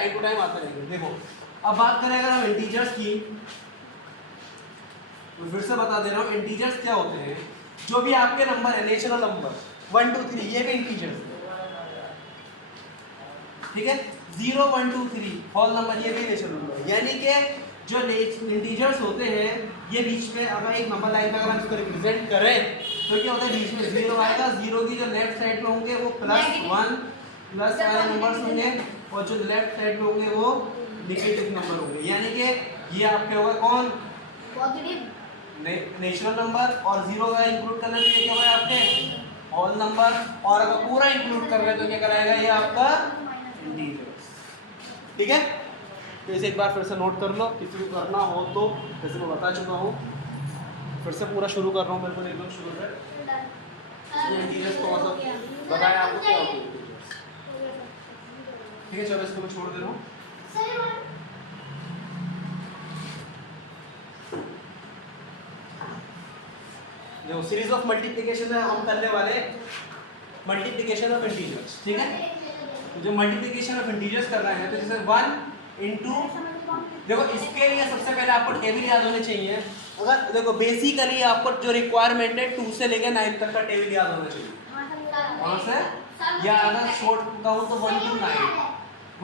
Time to time आते रहेंगे। देखो अब बात करें अगर हम इंटीजर्स की, तो फिर से बता दे रहा हूँ इंटीजर्स क्या होते हैं। जो भी आपके नंबर है नेचुरल नंबर 1 2 3 ये भी इंटीजर्स है, ठीक है। 0 1 2 3 होल नंबर ये भी नेचुरल नंबर है। यानी कि जो इंटीजर्स होते हैं ये बीच में अगर एक नंबर लाइन में अगर हम इसको रिप्रेजेंट करें तो क्या होता है बीच में 0 आएगा, 0 की जो लेफ्ट साइड में होंगे वो +1 प्लस वाले नंबर्स होंगे और जो लेफ्ट साइड में होंगे वो नेगेटिव नंबर होंगे। यानी कि ये आपके होगा कौन नेचुरल नंबर और 0 का इंक्लूड करने से क्या होगा आपके होल नंबर, और अगर पूरा इंक्लूड कर रहे हैं तो क्या कराएगा ये आपका इंटीजर्स, ठीक है। तो इसे एक बार फिर से नोट कर लो, किसी को करना हो तो जैसे मैं बता चुका हूँ, फिर से पूरा शुरू कर रहा हूँ, बिल्कुल एकदम शुरू से इंटीजर्स को मतलब बताया आपको क्या होता है इंटीजर्स, ठीक है। चलो इसको मैं छोड़ दे रहा हूँ। जो सीरीज ऑफ मल्टीप्लिकेशन है हम करने वाले मल्टीप्लिकेशन ऑफ इंटीजर्स, ठीक है। तो जो मल्टीप्लिकेशन ऑफ इंटीजर्स करना है तो जैसे 1 इंटू, देखो इसके लिए सबसे पहले आपको टेबल याद होने चाहिए। अगर देखो बेसिकली आपको जो रिक्वायरमेंट है 2 से लेकर 9 तक का टेबल याद होना चाहिए वहाँ से, या अगर शॉर्ट कहूँ तो 1 to 9,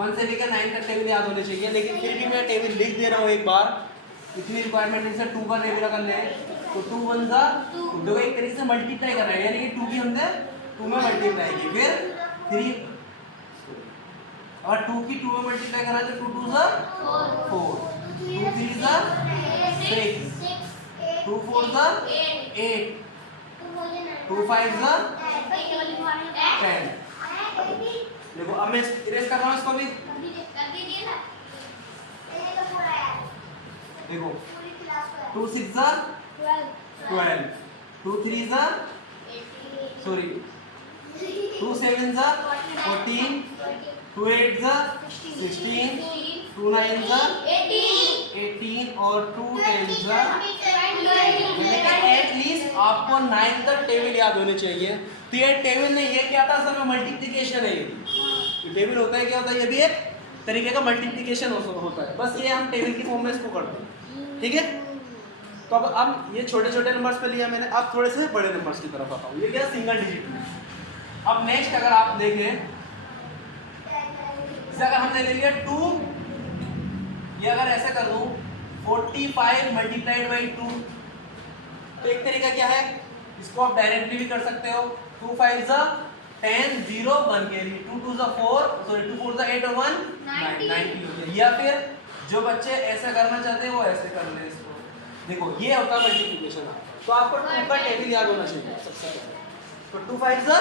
1 से लेकर 9 तक टेबल याद होने चाहिए। लेकिन फिर भी मैं टेबल लिख दे रहा हूँ एक बार, इतनी रिक्वायरमेंट है। 2 का टेबल अगर ले तो 2 1 ज़ा, देखो एक तरीके से मल्टीप्लाई कर रहे हैं, यानी कि 2 की हमने 2 में मल्टीप्लाई की, फिर 3 और 2 की 2 में मल्टीप्लाई करा तो 2 2 ज़ा 4, 2 3 ज़ा 6, 2 4 ज़ा 8, 2 5 ज़ा 10। देखो अब मैं इरेज कर रहा हूँ इसको भी, देखो 2 6 ज़ा 12, 2 3 ज़ा सॉरी 2 7 ज़ा 14, 2 8 ज़ा 16, 2 9 ज़ा 18 और 2 10 ज़ा, एटलीस्ट आपको 9 तक टेबल याद होने चाहिए। तो ये टेबल नहीं, ये क्या था असल में मल्टीप्लिकेशन है। ये टेबल होता है क्या होता है, ये भी एक तरीके का मल्टीप्लिकेशन होता है, बस ये हम टेबल की फॉर्म में इसको करते हैं, ठीक है। तो अब ये छोटे छोटे नंबर्स पे लिया मैंने, अब थोड़े से बड़े नंबर्स की तरफ आता हूँ। ये क्या सिंगल डिजिट में। अब नेक्स्ट अगर आप देखें, अगर हमने ले लिया 2, ये अगर ऐसा कर दूं 45 मल्टीप्लाइड बाई 2, तो एक तरीका क्या है, इसको आप डायरेक्टली भी कर सकते हो। 2 5 ज़ा 10 0 1 के लिए 2 2 ज़ा 4 सॉरी 2 4 ज़ा 8 और 1 90 हो गया। या फिर जो बच्चे ऐसा करना चाहते हैं वो ऐसे कर ले इसको। देखो ये होता है मल्टीप्लिकेशन। तो आपको 2 का टेबल याद होना चाहिए सबसे पहले। तो 2 5 ज़ा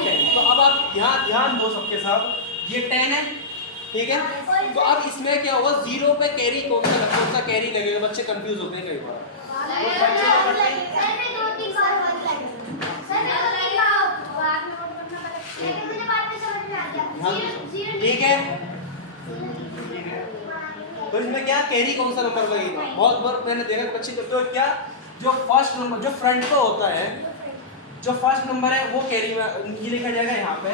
10। तो अब आप यहाँ ध्यान दो सबके साथ, ये 10 है, ठीक है। तो अब इसमें क्या होगा, 0 पे कैरी कौन सा कैरी लगेगा, बच्चे कंफ्यूज होते हैं कई बार। ठीक है, तो इसमें क्या कैरी कौन सा नंबर लगेगा, बहुत बार मैंने देखा बच्चे करते हो क्या, जो फर्स्ट नंबर जो फ्रंट पे होता है, जो फर्स्ट नंबर है वो कैरी में ये लिखा जाएगा यहाँ पे,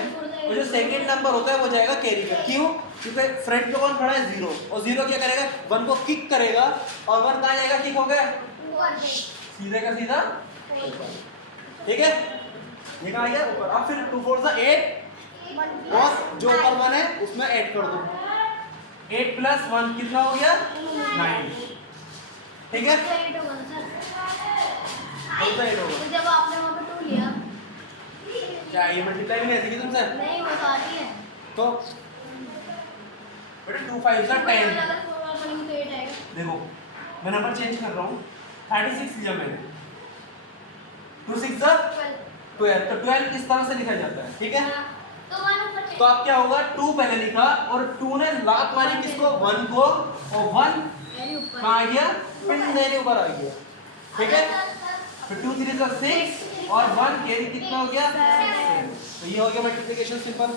और जो सेकंड नंबर होता है वो जाएगा कैरी में। क्यों? क्योंकि फ्रंट पे कौन खड़ा है 0, और 0 क्या करेगा 1 को किक करेगा, और 1 कहाँ जाएगा, किक हो गया सीधे का सीधा, ठीक है। ये कहाँ गया ऊपर। अब फिर 2 4 ज़ा 8 और जो ऊपर 1 है उसमें ऐड कर दो, 8 प्लस 1 कितना हो गया 9, ठीक है। जब आपने वहाँ पे 2 लिया, क्या ये मल्टीप्लाई नहीं आती तुमसे? नहीं वो तो आती है। तो बेटा 2 5 ज़ा 10, देखो मैं नंबर चेंज कर रहा हूँ, 36 लिया मैंने, 2 6 ज़ा 12, तो 12 किस तरह से लिखा जाता है, ठीक है। तो अब क्या होगा, 2 पहले लिखा और 2 ने लात मारी किसको 1 को, और 1 कहाँ आ गया पिन देने ऊपर आ गया, ठीक है। फिर 2 3 ज़ा 6 और 1 कैरी कितना हो गया 7, तो ये हो गया मल्टीप्लिकेशन सिंपल,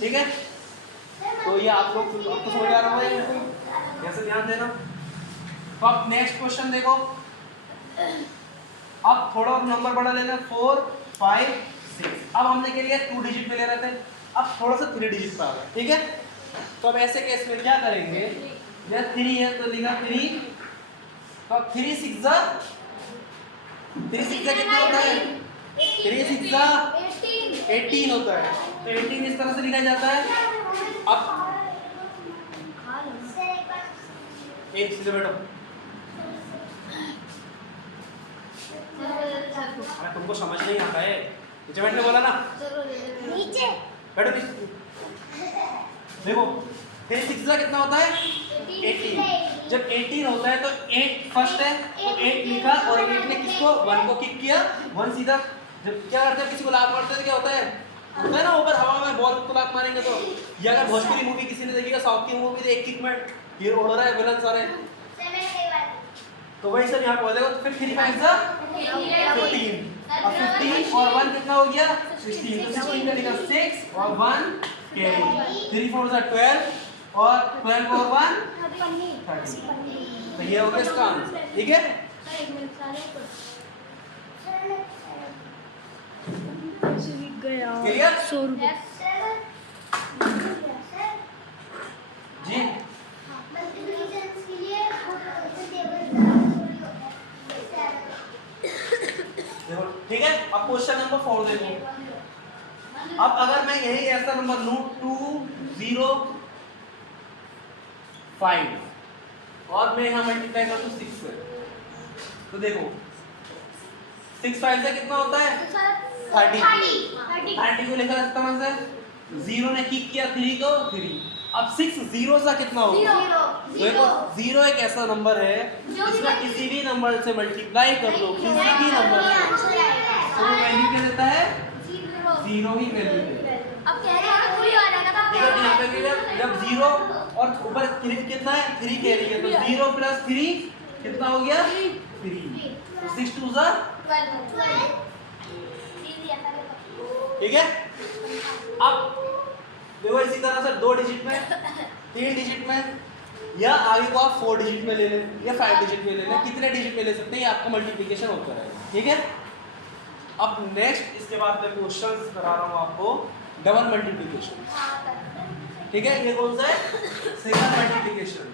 ठीक है। तो ये आप लोग आपको समझ आ रहा है बिल्कुल, ऐसे ध्यान देना। तो अब नेक्स्ट क्वेश्चन देखो, अब थोड़ा नंबर बड़ा लेना 4 5 6। अब हमने के लिए 2 डिजिट में ले रहे थे, अब थोड़ा सा 3 डिजिट पे आ गए, ठीक है। तो अब ऐसे केस में क्या करेंगे, या 3 है तो लिखा 3, तो अब 3 6 कितना होता है, 3 6 18 होता है, तो 18 इस तरह से लिखा जाता है। अब एक सीधे बैठो, अरे तुमको समझ नहीं आता है, नीचे बैठने बोला ना, नीचे बैठो नीचे। देखो 3 6 कितना होता है 18, जब 18 होता है तो 8 फर्स्ट है तो 8 लिखा और 8 ने किसको 1 को किक किया, 1 सीधा। जब क्या करते हैं किसी को लात मारते हैं तो क्या होता है ना ऊपर हवा में बॉल को लात मारेंगे, तो ये अगर भोजपुरी मूवी किसी ने देखी, साउथ की मूवी, एक किक में हीरो उड़ रहा है, विलन सारे, तो वही सब यहाँ बोल देगा। तो फिर 3 5 15 और 15 और 1 कितना हो गया 16, तो 16 का लिखा 6 और 1 कैरी, 3 4 12 और 12 और 1 30, तो ये हो गया इसका आंसर। ठीक है, क्लियर 100 रुपये जी। देखो ठीक है, अब क्वेश्चन नंबर 4 देखो। अब अगर मैं यही ऐसा नंबर लूं 2 0 5 और मैं यहाँ मल्टीप्लाई कर दूं 6 से, तो देखो 6 5 से कितना होता है 30 को लिखा इस तरह से, 0 ने किक किया 3 को 3, अब 6 0 सा कितना होगा, देखो 0 एक ऐसा नंबर है जिसमें किसी भी नंबर से मल्टीप्लाई कर दो, किसी भी नंबर से, तो वो वैल्यू क्या देता है 0 ही वैल्यू देता है। अब कह रहे हैं पूरी आ जाएगा था, ठीक है, यहाँ पे जब 0 और ऊपर 3 कितना है 3 कह रही है, तो 0 प्लस 3 कितना हो गया 3, तो 6 2 सा 12 ठीक है। अब देखो इसी तरह से 2 डिजिट में 3 डिजिट में या आगे को आप 4 डिजिट में ले लें या 5 डिजिट में ले लें, कितने डिजिट में ले सकते हैं, ये आपका मल्टीप्लिकेशन होता रहेगा। ठीक है, अब नेक्स्ट इसके बाद मैं क्वेश्चन करा रहा हूँ आपको डबल मल्टीप्लिकेशन। ठीक है, ये कौन सा है सिंगल मल्टीप्लिकेशन।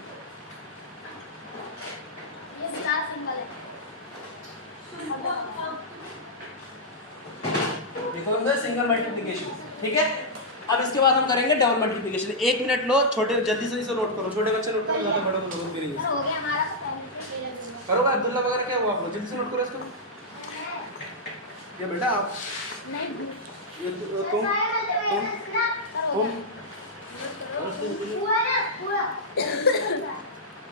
देखो हम सिंगल मल्टीप्लिकेशन। ठीक है, अब इसके बाद हम करेंगे डबल मल्टीप्लिकेशन। 1 मिनट लो, छोटे जल्दी से इसे नोट करो, छोटे बच्चे नोट करो, ज्यादा बड़े को जरूरत भी नहीं है। करोगे अब्दुल्ला वगैरह क्या हुआ, आप लोग जल्दी से नोट करो इसको। ये बेटा आप ये तुम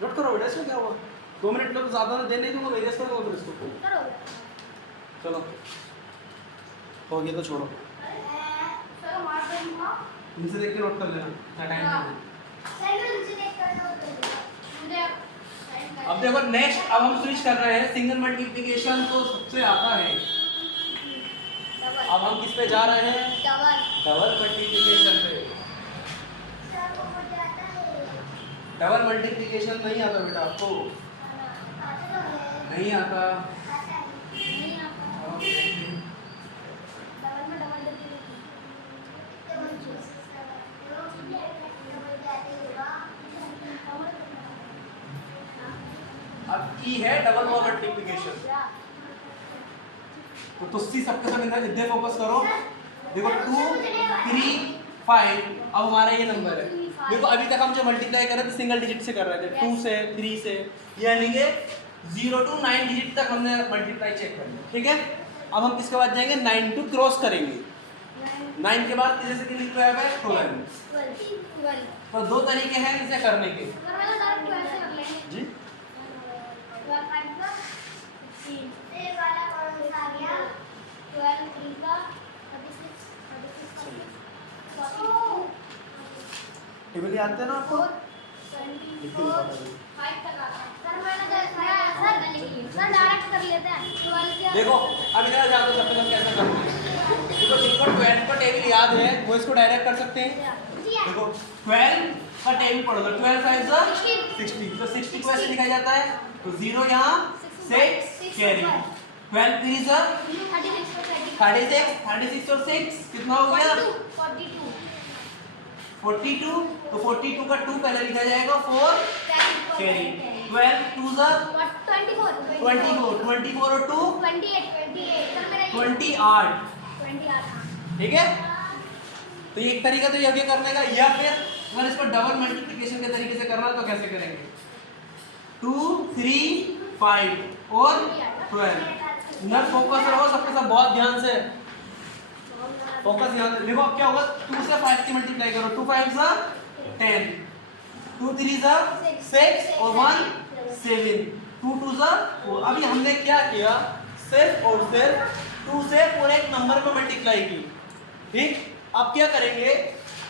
नोट करो बेटा, इसमें क्या हुआ, 2 मिनट लो, ज्यादा दे नहीं दूंगा, वेरियस करो फिर इसको। चलो हो गया तो छोड़ो, इनसे देख के नोट कर लेना, टाइम नहीं। अब देखो नेक्स्ट, अब हम स्विच कर रहे हैं, सिंगल मल्टीप्लिकेशन तो सबसे आता है, अब हम किस पे जा रहे हैं डबल मल्टीप्लिकेशन पे। डबल मल्टीप्लिकेशन नहीं आता बेटा आपको, नहीं आता। अब की है डबल मल्टीप्लिकेशन, तो तुस्सी सबके सब इधर फोकस करो। देखो 2 3 5, अब हमारा ये नंबर है। देखो अभी तक हम जो मल्टीप्लाई कर रहे थे सिंगल डिजिट से कर रहे थे, 2 से 3 से, यानी कि 0 to 9 डिजिट तक हमने मल्टीप्लाई चेक कर लिया। ठीक है, अब हम किसके बाद जाएंगे 9 to क्रॉस करेंगे, 9 के बाद जैसे कि लिखा है 12। तो 2 तरीके हैं इसे करने के जी। टेबल याद है ना आपको, देखो अभी तक जान दो सबके सब कैसे करते हैं। देखो जिनको 12 का टेबल याद है वो इसको डायरेक्ट कर सकते हैं। देखो 12 का टेबल पढ़ो, 12 5 60, तो 60 को ऐसे लिखा जाता है, तो 0 यहाँ 6 कैरी, 12 3 36 और 6 कितना हो गया 42, तो 42 का 2 पहले लिखा जाएगा 4 कैरी। 12 2 जा 24 24 और 2 28। ठीक है, तो ये एक तरीका तो ये करने का, या फिर अगर इसको डबल मल्टीप्लिकेशन के तरीके से करना है तो कैसे करेंगे? 2 3 5 और 12। नर फोकस रहो सबके साथ, बहुत ध्यान से फोकस। ध्यान देखो अब क्या होगा, 2 से 5 की मल्टीप्लाई करो, 2 5 जा 10, 2 3 जा 6 और 1 7, 2 2 जा 4। अभी हमने क्या किया, सिर्फ और सिर्फ 2 से पूरे एक नंबर में मल्टीप्लाई की। ठीक, अब क्या करेंगे,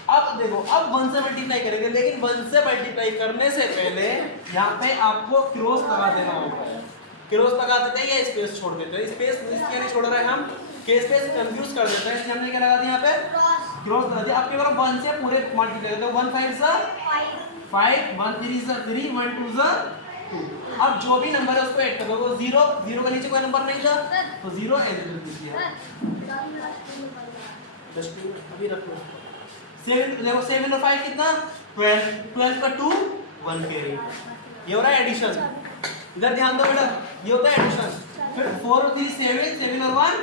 अब देखो अब 1 से मल्टीप्लाई करेंगे, लेकिन 1 से मल्टीप्लाई करने से पहले यहाँ पे आपको क्रॉस लगा देना होगा। क्रॉस लगा देते हैं या स्पेस छोड़ देते हैं। स्पेस इसलिए नहीं छोड़ रहे हैं हम कि स्पेस कंफ्यूज कर देते हैं, इसलिए हमने क्या लगा दिया यहाँ पे, क्रॉस लगा दिया। अब केवल 1 से पूरे मल्टीप्लाई करते हैं, 1 5 जा 5, 1 3 जा 3, 1 2 जा 2। अब जो भी नंबर है उसको ऐड कर दो। 0 0 के नीचे कोई नंबर नहीं था तो 0 ऐड कर दीजिए। अभी रखो 7, देखो 7 और 5 कितना 12, 12 का 2 1 कैरी। ये हो रहा है एडिशन, इधर ध्यान दो बेटा, ये होता है एडिशन। फिर 4 और 3 7, 7 और 1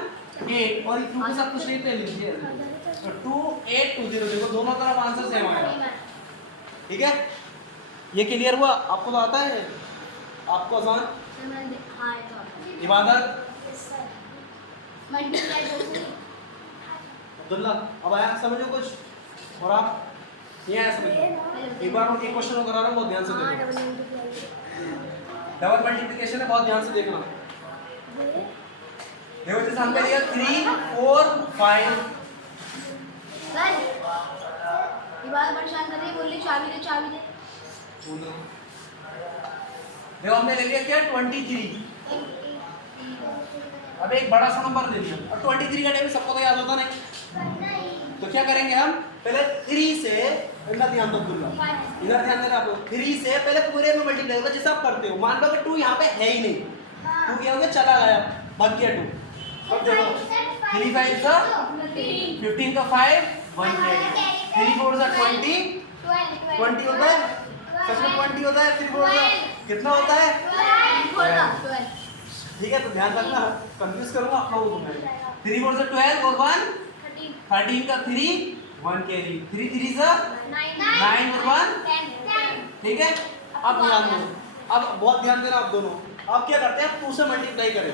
8, और 2 के साथ कुछ नहीं ले लीजिए, तो 2 8 2 0। देखो दोनों तरफ आंसर सेम आएगा। ठीक है, ये क्लियर हुआ? आपको तो आता है, आपको आसान इबादत अब्दुल्ला अब आया समझो कुछ, और आप ये आया समझो। एक बार एक क्वेश्चन करा रहा हूँ, बहुत ध्यान से देखो। डबल मल्टीप्लिकेशन है, बहुत ध्यान से देखना। देखो जैसे हमने लिया 3 4 5। परेशान कर रही है, बोल रही चाबी दे। देखो हमने ले लिया क्या 23। अब एक बड़ा सा नंबर ले लिया, अब 23 का टाइम सबको तो याद होता नहीं, तो क्या करेंगे हम, पहले 3 से, इधर ध्यान दो अब्दुल्ला, इधर ध्यान देना आप लोग। 3 से पहले पूरे में मल्टीप्लाई होगा जैसे आप करते हो। मान लो कि 2 यहाँ पे है ही नहीं, 2 क्या हो गया, चला गया, भाग गया 2। अब देखो 3 5 जा 15 का 5 1 कैरी, 3 4 जा 20 20 होता है, सच में 20 होता है। 3 4 जा कितना होता है? ठीक है, तो ध्यान रखना, कंफ्यूज करूंगा आप लोगों को मैं। 3 4 जा 12 और 1 13 का 3 1 कैरी, 3 3 जा 9 और 1 10। ठीक है, अब ध्यान दो, अब बहुत ध्यान देना आप दोनों। अब क्या करते हैं, 2 से मल्टीप्लाई करें।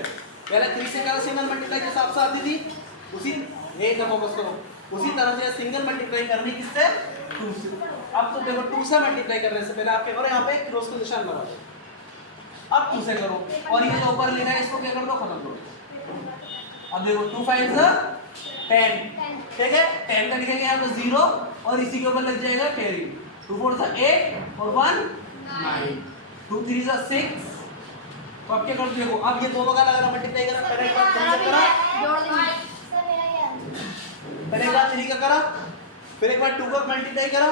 पहले 3 से करा सिंगल मल्टीप्लाई जैसे आपसे आती थी, उसी एक फोकस करो, उसी तरह से सिंगल मल्टीप्लाई करनी किससे, 2 से। अब तो देखो 2 से मल्टीप्लाई करने से पहले आप क्या करो, यहाँ पे क्रॉस का निशान लगा दो। अब 2 से करो, और ये जो ऊपर लिखा है इसको क्या कर दो, खत्म करो। अब देखो 2 5 जा 10। ठीक है, 10 का लिखेंगे यहाँ पे 0, और इसी के ऊपर लग जाएगा कैरी। 2 4 जा 8 और 1 9, 2 3 जा 6। तो अब क्या कर देखो, अब ये दोनों का लगा मल्टीप्लाई करा, पहले एक बार 10 से करा, पहले एक बार 3 का करा, फिर एक बार 2 का मल्टीप्लाई करा।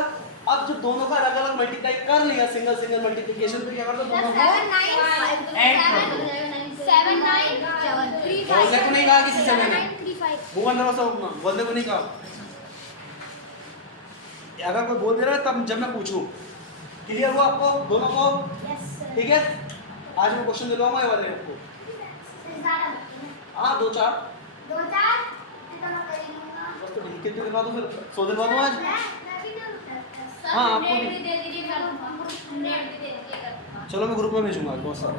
अब जो दोनों का अलग अलग मल्टीप्लाई कर लिया सिंगल सिंगल मल्टीप्लिकेशन, फिर क्या कर दो, दोनों को ऐड कर दो। 7 9 7 3 5। बोलने को नहीं कहा किसी से मैंने, वो अंदर से उठना, बोलने को नहीं कहा। अगर कोई बोल दे रहा है तब जब मैं पूछूं, क्लियर हुआ आपको दोनों को? ठीक है, आज मैं क्वेश्चन दिलवाऊंगा ये वाले आपको। हाँ 2 4 बस, तो ठीक, कितने दिलवा दूं फिर, 100 दिलवा दूं आज? हाँ आपको भी, चलो मैं ग्रुप में भेजूंगा बहुत सारा।